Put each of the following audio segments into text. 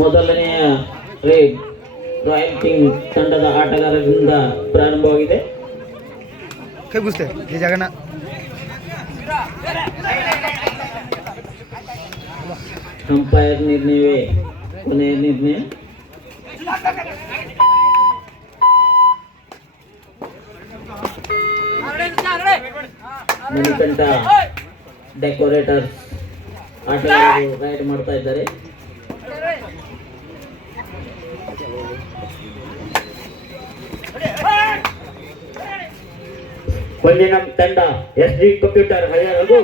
ಮೊದಲನೆಯ raid royal king ತಂಡದ ಆಟಗಾರರಿಂದ ಪ್ರಾರಂಭವಾಗಿದೆ. ಅಂಪೈರ್ ನಿರ್ಣಯವೇ ಕೊನೆಯ ನಿರ್ಣಯ. ಮಣಿಕಂಠ ಡೆಕೋರೇಟರ್ಸ್ ಆಟಗಾರರು ರೈಡ್ ಮಾಡ್ತಾ ಇದ್ದಾರೆ. ಮುಂದಿನ ತಂಡ SD ಕಂಪ್ಯೂಟರ್ ಹರಿಯಾಣಗೂ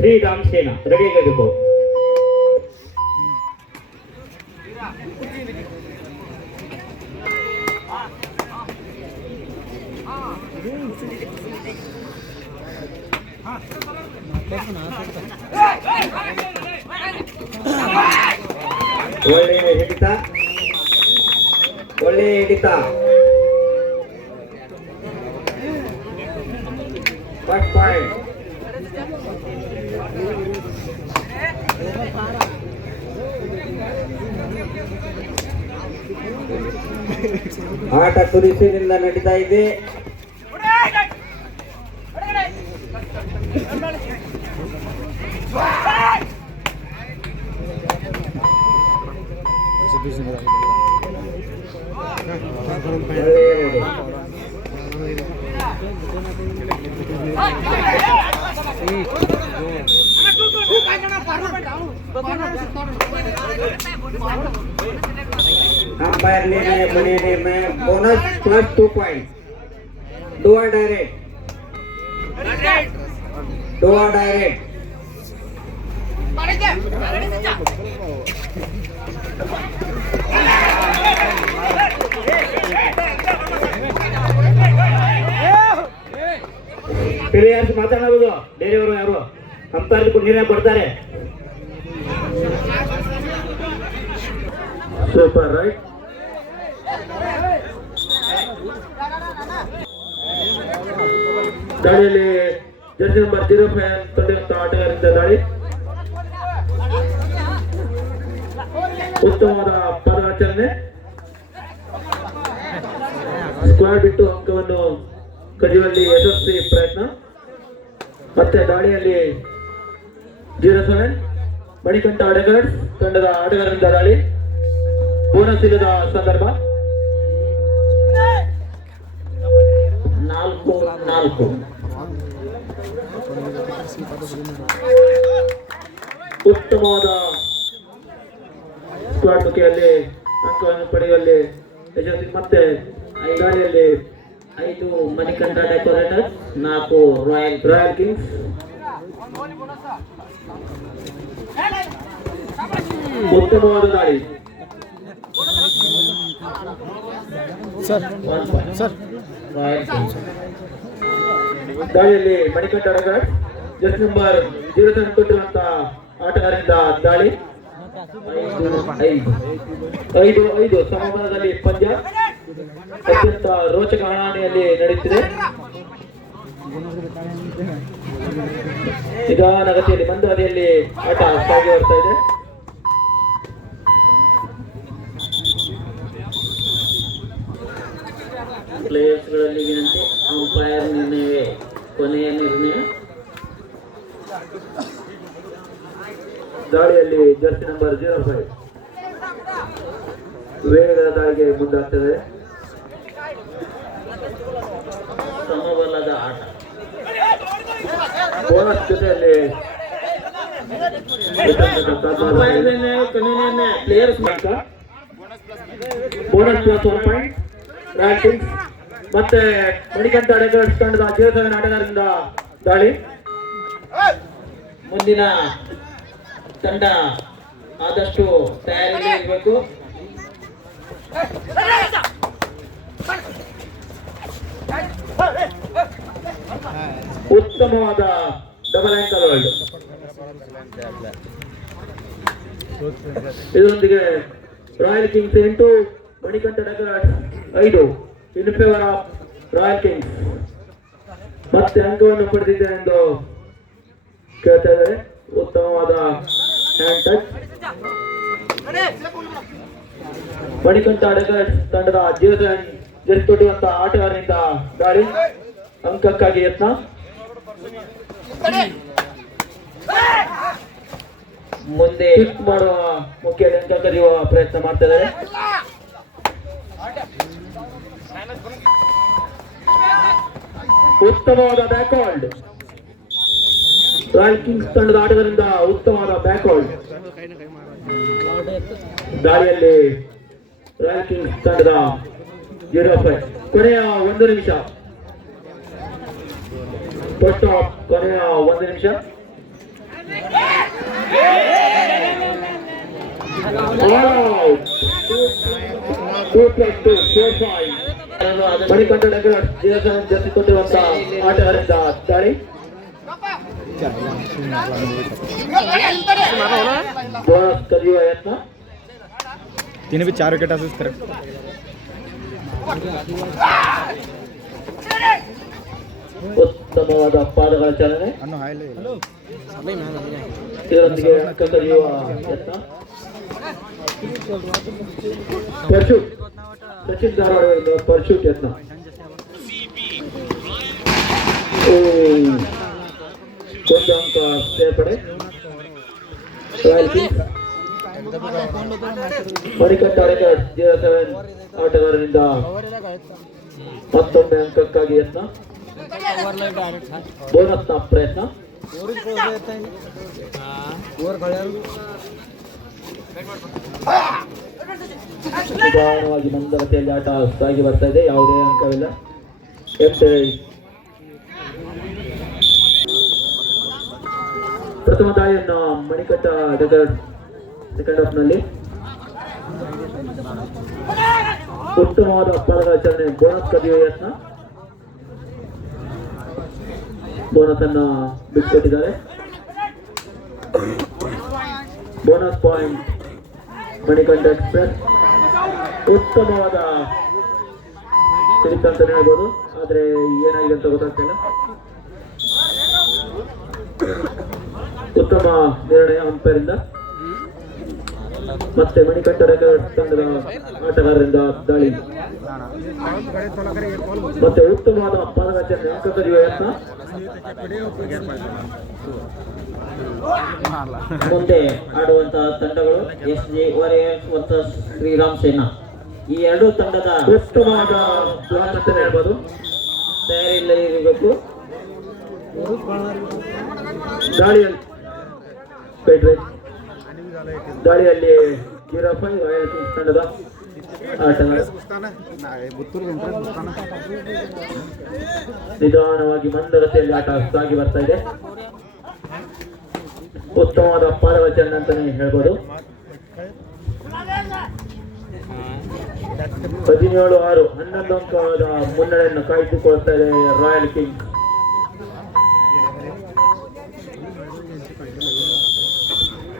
ಶ್ರೀರಾಮ್ ಸೇನಾ ರೆಡಿಯಾಗಬೇಕು. ಒಳ್ಳೆಯ ಹಿಡಿತ, ಒಳ್ಳೆಯ ಹಿಡಿತ. First point. ಆಟ ತುರಿಸಿನಿಂದ ನಡೀತಾ ಇದೆ. अंपायर निर्णय बने निर्णय बोनस +2 पॉइंट. डू और डायरेक्ट, डू और डायरेक्ट. ಪ್ಲೇಯರ್ಸ್ ಮಾತನಾಡುವುದು ಬೇರೆಯವರು ಯಾರು ಅಂಪೈರ್ ನಿರ್ಣಯ ಕೊಡ್ತಾರೆ. Super right. ದಾಳಿಯಲ್ಲಿ ಜರ್ಸಿ ನಂಬರ್ 05 ತಂಡದ ಆಟಗಾರರಿಂದ ದಾಳಿ. ಉತ್ತಮವಾದ ಪದಾಚರಣೆ. ಸ್ಕ್ವಾಡ್ ಬಿಟ್ಟು ಅಂಕವನ್ನು ಕದಿಯುವಲ್ಲಿ ಯಶಸ್ವಿ ಪ್ರಯತ್ನ. ಮತ್ತೆ ದಾಳಿಯಲ್ಲಿ 07 ಮಣಿಕಂಠ ಆಟಗಾರ್ಸ್ ತಂಡದ ಆಟಗಾರರಿಂದ ದಾಳಿ. ಬೋನಸ್ ಇಲ್ಲದ ಸಂದರ್ಭ. 4-4. ಉತ್ತಮವಾದ ಸ್ಕ್ವಾಡ್ ಮುಖಿಯಲ್ಲಿ ಅಂಕವನ್ನು ಪಡೆಯುವಲ್ಲಿ ಯಶಸ್ವಿ. ಮತ್ತೆ ದಾಳಿಯಲ್ಲಿ 5 ಮಣಿಕಂಠ ಡೆಕೋರೇಟರ್ಸ್, 4 ರಾಯಲ್ ಕಿಂಗ್ಸ್. ಉತ್ತಮವಾದ ದಾಳಿ. ದಾಳಿಯಲ್ಲಿ ಮಣಿಕಂಠ ಆಟಗಾರ್ಸ್ ಜಸ್ಟ್ ನಂಬರ್ 07 ಕೊಟ್ಟಿರುವಂತ ಆಟಗಾರರಿಂದ ದಾಳಿ. 5 ಸಮಬಲದಲ್ಲಿ ಪಂದ್ಯ ಅತ್ಯಂತ ರೋಚಕ ಹಣಾಹಣಿಯಲ್ಲಿ ನಡೆಯುತ್ತಿದೆ. ನಿಧಾನಗತಿಯಲ್ಲಿ ಮಂದಗತಿಯಲ್ಲಿ ಆಟ ಸಾಗಿ ಬರ್ತಾ ಇದೆ. ಪ್ಲೇಯರ್ಸ್ಗಳಲ್ಲಿ ವಿನಂತಿ, ಅಂಪೈರ್ ನಿರ್ಣಯವೇ ಕೊನೆಯ ನಿರ್ಣಯ. ದಾಳಿಯಲ್ಲಿ ಜರ್ಸಿ ನಂಬರ್ 05 ವೇಗದ ದಾಳಿಗೆ ಮುಂದಾಗ್ತದೆ. ಸಮಬಲದ ಆಟ. ಬೋನಸ್ ಜೊತೆಯಲ್ಲಿ ಪ್ಲೇಯರ್ಸ್ ಮಾತ್ರ ಬೋನಸ್ +1 ಪಾಯಿಂಟ್. ರಾಯಲ್ ಕಿಂಗ್ಸ್ ಮತ್ತೆ ಮಣಿಕಂಠ ಆಟಗಾರ್ಸ್ ತಂಡದ 07 ಆಟಗಾರರಿಂದ ದಾಳಿ. ಮುಂದಿನ ತಂಡ ಆದಷ್ಟು ತಯಾರಿಯಲ್ಲಿ ಇರಬೇಕು. ಉತ್ತಮವಾದ ಡಬಲ್ ಆಂಕಲ್ ವರ್ಲ್ಡ್. ಇದರೊಂದಿಗೆ ರಾಯಲ್ ಕಿಂಗ್ಸ್ 8, ಮಣಿಕಂಠ ಆಟಗಾರ್ಸ್ 5 in favour of Royal Kings. ಮತ್ತೆ ಅಂಕವನ್ನು ಪಡೆದಿದ್ದೇನೆ ಎಂದು ಕೇಳ್ತಾ ಇದ್ದಾರೆ. ಉತ್ತಮವಾದ ಹ್ಯಾಂಡ್ ಟಚ್. ಮಣಿಕಂಠ ಅಡೆಗರ್ ತಂಡದ ಜೆರ್ಸಿ ತೊಟ್ಟುವಂತ ಆಟಗಾರನಿಂದ ದಾಳಿ, ಅಂಕಕ್ಕಾಗಿ ಯತ್ನ. ಮುಂದೆ ಹಿಟ್ ಮಾಡುವ ಮುಖ್ಯ ಅಂಕ ಕರೆಯುವ ಪ್ರಯತ್ನ ಮಾಡ್ತಾ ಇದ್ದಾರೆ. ಉತ್ತಮವಾದ ಬ್ಯಾಕ್ ಹೋಲ್ಡ್, ರಾಯಲ್ ಕಿಂಗ್ಸ್ ತಂಡದ ಆಟಗಾರರಿಂದ ಉತ್ತಮವಾದ ಬ್ಯಾಕ್ ಹೋಲ್ಡ್. ದಾಳಿಯಲ್ಲಿ ರಾಯಲ್ ಕಿಂಗ್ಸ್ ತಂಡದ 0-5. ಕೊನೆಯ 1 ನಿಮಿಷ, ಕೊನೆಯ 1 ನಿಮಿಷ. ಮಣಿಕಂಠ ಜರ್ಸಿ ಕೊಟ್ಟಿರುವಂತ ಆಟಗಾರರಿಂದ ದಾಳಿ, ಬೋನಸ್ ಕದಿಯುವ ಯತ್ನ. तिने भी 4 विकेट असंच करेक्ट. ಉತ್ತಮವಾದ ಪಾದಗಳ ಚಾಲನೆ, ಅನ್ನು ಹಾಯ್ಲೆ ಇದರೊಂದಿಗೆ ಅಂಕ ಕದಿಯುವ ಯತ್ನ. ಪರ್ಶೂಟ್, ಸಚಿನ್ ಧಾರವಾಡ ಪರ್ಶೂಟ್ ಯತ್ನ. ಒಂದು ಅಂಕ ಸೇರ್ಪಡೆ. Royal Kings. ಮಣಿಕಂಠ ಅಡೆಗರ್ 0-7 ಆಟಗಾರನಿಂದ ಮತ್ತೊಮ್ಮೆ ಅಂಕಕ್ಕಾಗಿ ಯತ್ನ, ಬೋನಸ್ನ ಪ್ರಯತ್ನ. ನಿಧಾನವಾಗಿ ಮಂದಗತಿಯಲ್ಲಿ ಆಟ ಸಾಗಿ ಬರ್ತಾ ಇದೆ, ಯಾವುದೇ ಅಂಕವಿಲ್ಲ. ಪ್ರಥಮ ದಾಳಿಯನ್ನ ಮಣಿಕಂಠ ಅಡೆಗರ್ ಸೆಕೆಂಡ್ ಹಾಫ್ ನಲ್ಲಿ ಉತ್ತಮವಾದ ಪಾದಗಳಾಚರಣೆ, ಬೋನಸ್ ಕದಿಯುವ ಯತ್ನ. ಬೋನಸ್ ಅನ್ನ ಬಿಟ್ಕೊಟ್ಟಿದ್ದಾರೆ. Bonus point Manikanta express. ಉತ್ತಮವಾದ ಹಿಡಿತ ಅಂತಾನೆ ಹೇಳ್ಬೋದು, ಆದ್ರೆ ಏನಾಗಿದೆ ಅಂತ ಗೊತ್ತಾಗ್ತಿಲ್ಲ. ಉತ್ತಮ ನಿರ್ಣಯ ಅಂಪೈರ್ ಇಂದ. ಮತ್ತೆ ಮಣಿಕಂಠ ಅಡೆಗರ್ ತಂಡದ ಆಟಗಾರರಿಂದ ದಾಳಿ, ಮತ್ತೆ ಉತ್ತಮವಾದ ಪಾದಗಾಚರಣೆ, ಅಂಕ ಕದಿಯುವ ಯತ್ನ. ಮುಂದೆ ಆಡುವಂತಹ ತಂಡಗಳು SG ವಾರಿಯರ್ಸ್ ವರ್ಸಸ್ ಶ್ರೀರಾಮ್ ಸೇನಾ. ಈ ಎರಡೂ ತಂಡದ ಉತ್ತಮವಾದ ಬ್ಲಾಕ್ ಅಂತಾನೆ ಹೇಳ್ಬೋದು. ತಯಾರಿಯಲ್ಲಿ ಇರಬೇಕು. ದಾಳಿಯಲ್ಲಿ 0-5 ರಾಯಲ್ ಕಿಂಗ್ಸ್ ತಂಡದ ಆಟಗಾರ. ನಿಧಾನವಾಗಿ ಮಂದಗತಿಯಲ್ಲಿ ಆಟ ಸಾಗಿ ಬರ್ತಾ ಇದೆ. ಉತ್ತಮವಾದ ಪಾದವಚನ ಅಂತಾನೆ ಹೇಳ್ಬೋದು. 17-6 11 ಅಂಕದ ಮುನ್ನಡೆಯನ್ನು ಕಾಯ್ದುಕೊಳ್ತಾ ಇದೆ ರಾಯಲ್ ಕಿಂಗ್ಸ್.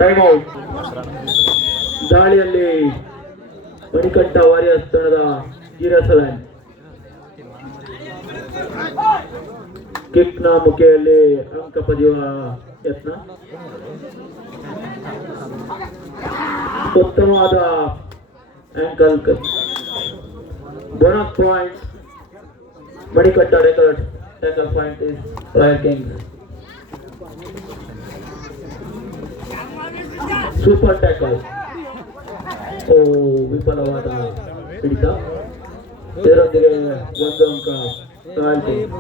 Time out. ದಾಳಿಯಲ್ಲಿ ಮಣಿಕಂಠ ವಾರಿಯರ್ಸ್ ತಂಡದ 0-7. ಕಿಕ್ ನ ಮುಖೆಯಲ್ಲಿ ಅಂಕ ಪಡೆಯುವ ಯತ್ನ. ಉತ್ತಮವಾದ ankle bonus point Manikanta record. Tackle point is Royal Kings. Super tackle. ವಿಫಲವಾದ ಹಿಡಿತ. ಇದರೊಂದಿಗೆ 1 ಅಂಕ Royal Kings.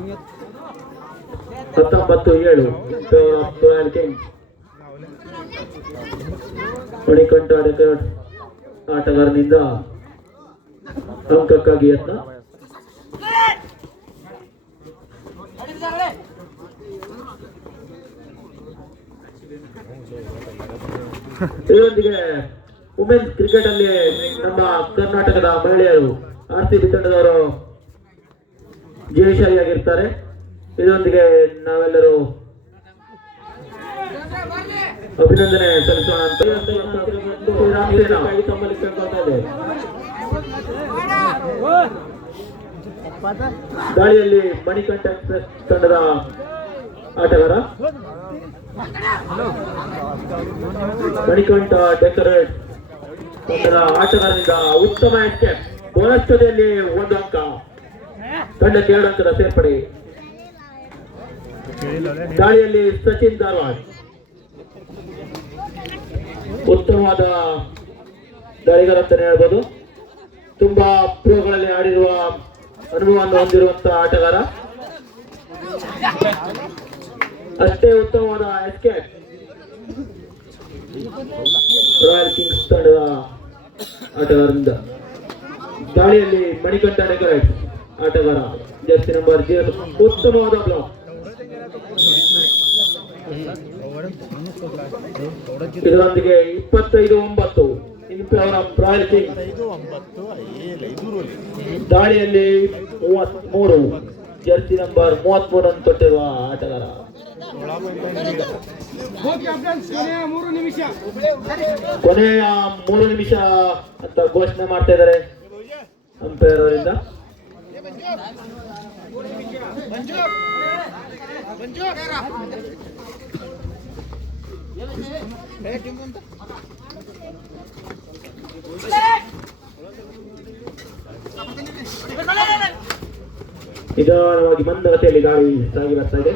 19-7 Royal Kings. Manikanta record ಆಟಗಾರನಿಂದ ಅಂಕಕ್ಕಾಗಿ ಯತ್ನ. ಇದರೊಂದಿಗೆ ವುಮೆನ್ಸ್ ಕ್ರಿಕೆಟ್ ಅಲ್ಲಿ ನಮ್ಮ ಕರ್ನಾಟಕದ ಮಹಿಳೆಯರು RCB ತಂಡದವರು ಜಯಶಾಲಿಯಾಗಿರ್ತಾರೆ. ಇದರೊಂದಿಗೆ ನಾವೆಲ್ಲರೂ ಅಭಿನಂದನೆ ಸಲ್ಲಿಸೋಣ ಅಂತ ತಮ್ಮಲ್ಲಿ ಕೇಳ್ಕೊಳ್ತಾ ಇದೆ. ದಾಳಿಯಲ್ಲಿ ಮಣಿಕಂಠ ಎಕ್ಸ್ಪ್ರೆಸ್ ತಂಡದ ಆಟಗಾರ ಮಣಿಕಂಠ ಡೆಕೋರೇಟ್ ತಂಡದ ಆಟಗಾರರಿಂದ ಉತ್ತಮ ಎಸ್ಕೇಪ್. ಬೋನಸ್ ಜೊತೆಯಲ್ಲಿ 1 ಅಂಕ. ತಂಡಕ್ಕೆ 2 ಅಂಕದ ಸೇರ್ಪಡೆ. ದಾಳಿಯಲ್ಲಿ ಸಚಿನ್ ಧಾರವಾಡ್ ಉತ್ತಮವಾದ ದಾಳಿಗಾರ ಅಂತಾನೆ ಹೇಳ್ಬೋದು. ತುಂಬಾ ಪ್ರೋಗಳಲ್ಲಿ ಆಡಿರುವ ಅನುಭವವನ್ನು ಹೊಂದಿರುವಂತಹ ಆಟಗಾರ. ಅಷ್ಟೇ ಉತ್ತಮವಾದ ಎಸ್ಕೇಪ್. ರಾಯಲ್ ಕಿಂಗ್ಸ್ ತಂಡದ ಆಟಗಾರರಿಂದ ದಾಳಿಯಲ್ಲಿ ಮಣಿಕಂಠ ಡೆಕೋರೇಟ್ ಆಟಗಾರ ಜರ್ಸಿ ನಂಬರ್ 0 ಉತ್ತಮವಾದ ಬ್ಲಾಕ್. ಇದರೊಂದಿಗೆ 25-9 ಇನ್ ಫೇವರ್ ಆಫ್ ರಾಯಲ್ ಕಿಂಗ್ಸ್. ದಾಳಿಯಲ್ಲಿ 33 ಜರ್ಸಿ ನಂಬರ್ 33 ಅನ್ನು ತೊಟ್ಟಿರುವ ಆಟಗಾರ. ಕೊನೆಯ 3 ನಿಮಿಷ ಅಂತ ಘೋಷಣೆ ಮಾಡ್ತಾ ಇದ್ದಾರೆ ಅಂಪೈರ್ ಅವರಿಂದ. ನಿಧಾನವಾಗಿ ಮಂದಗತಿಯಲ್ಲಿ ಗಾಳಿ ಸಾಗಿ ಬರ್ತಾ ಇದೆ.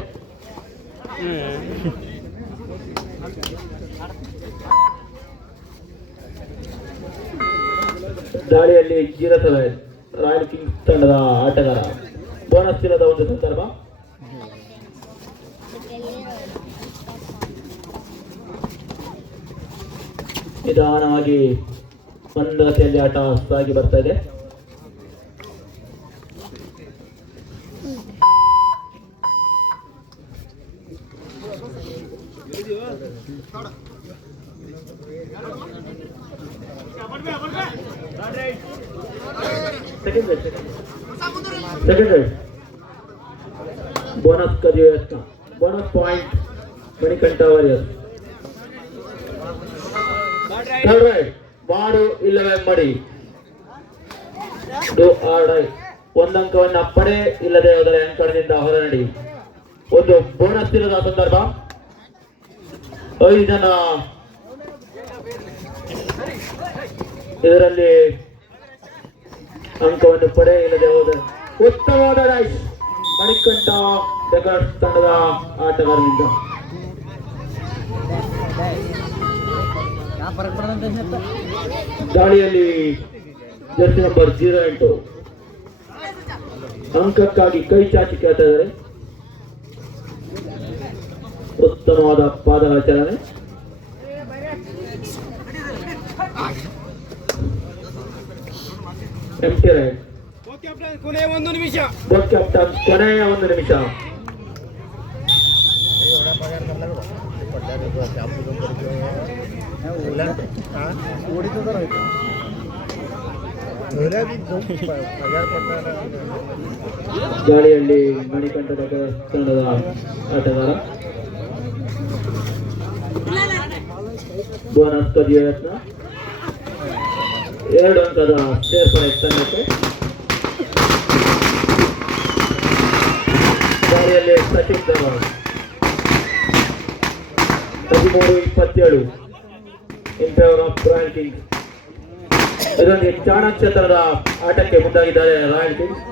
ದಾಳಿಯಲ್ಲಿ 0-7 ರಾಯಲ್ ಕಿಂಗ್ಸ್ ತಂಡದ ಆಟಗಾರ. ಬೋನಸ್ ಇಲ್ಲದ ಒಂದು ಸಂದರ್ಭ. ನಿಧಾನವಾಗಿ ಮಂದಗತಿಯಲ್ಲಿ ಆಟ ಸಾಗಿ ಬರ್ತಾ ಇದೆ. सेकंड राइड बोनस का जो है bonus point Manikanta Warriors. Third raid ಮಾಡು ಇಲ್ಲವೇ ಮಡಿ ಡೂ ಆರ್ ಡೈ. 1 ಅಂಕವನ್ನ ಪಡೆ ಇಲ್ಲದೆ ಹೋದರೆ ಅಂಕಣದಿಂದ ಹೊರನಡಿ. ಒಂದು ಬೋನಸ್ ಇಲ್ಲದ ಸಂದರ್ಭ. 5 ಜನ ಇದರಲ್ಲಿ ಅಂಕವನ್ನು ಪಡೆ ಇಲ್ಲದೆ ಹೋದರೆ ಉತ್ತಮವಾದ ರೈಸ್ ಮಣಿಕಂಠ ಡೆಕೋರೇಟ್ ತಂಡದ ಆಟಗಾರನಿಂದ. ದಾಳಿಯಲ್ಲಿ ಜರ್ಸಿ ನಂಬರ್ 08 ಅಂಕಕ್ಕಾಗಿ ಕೈ ಚಾಚಿ ಕೇಳ್ತಾ ಇದ್ದಾರೆ. ಉತ್ತಮವಾದ ಪಾದಗಳ ಚಲನೆ. ಎಂಟಿ ರೈಡ್. ಕೊನೆಯ 1 ನಿಮಿಷ. ಬೋತ್ ಕ್ಯಾಪ್ಟನ್ ಕೊನೆಯ 1 ನಿಮಿಷ. ಗಾಳಿಯಲ್ಲಿ ಮಣಿಕಂಠ ತಂಡದ ಆಟಗಾರ. ಬೋನಸ್ ಕದಿಯ ಯತ್ನ 2 ಅಂಕದ ಸೇರ್ಪಡೆ ತಂಡಕ್ಕೆ. ದಾಳಿಯಲ್ಲಿ ಸಚಿನ್ ಧಾರವಾಡ್ 13-27 ಇನ್ ಫೇವರ್ ಆಫ್ ರಾಯಲ್ ಕಿಂಗ್ಸ್. ಇದರೊಂದಿಗೆ ಚಾಣಕ್ಯ ತರದ ಆಟಕ್ಕೆ ಮುಂದಾಗಿದ್ದಾರೆ ರಾಯಲ್ ಕಿಂಗ್ಸ್.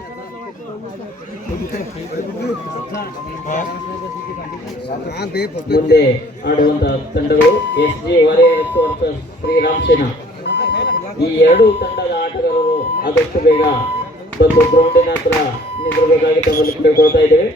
ಮುಂದೆ ಆಡುವಂತಹ ತಂಡಗಳು SG ವಾರಿಯರ್ಸ್ ವರ್ಸಸ್ ಶ್ರೀರಾಮ್ ಸೇನಾ. ಈ 2 ತಂಡದ ಆಟಗಾರರು ಆದಷ್ಟು ಬೇಗ ಬಂದು ಗ್ರೌಂಡಿನ ಹತ್ರ ನಿಂತಿರಬೇಕಾಗಿ ತಮ್ಮಲ್ಲಿ ಕೇಳ್ಕೊಳ್ತಾ ಇದ್ದೇವೆ.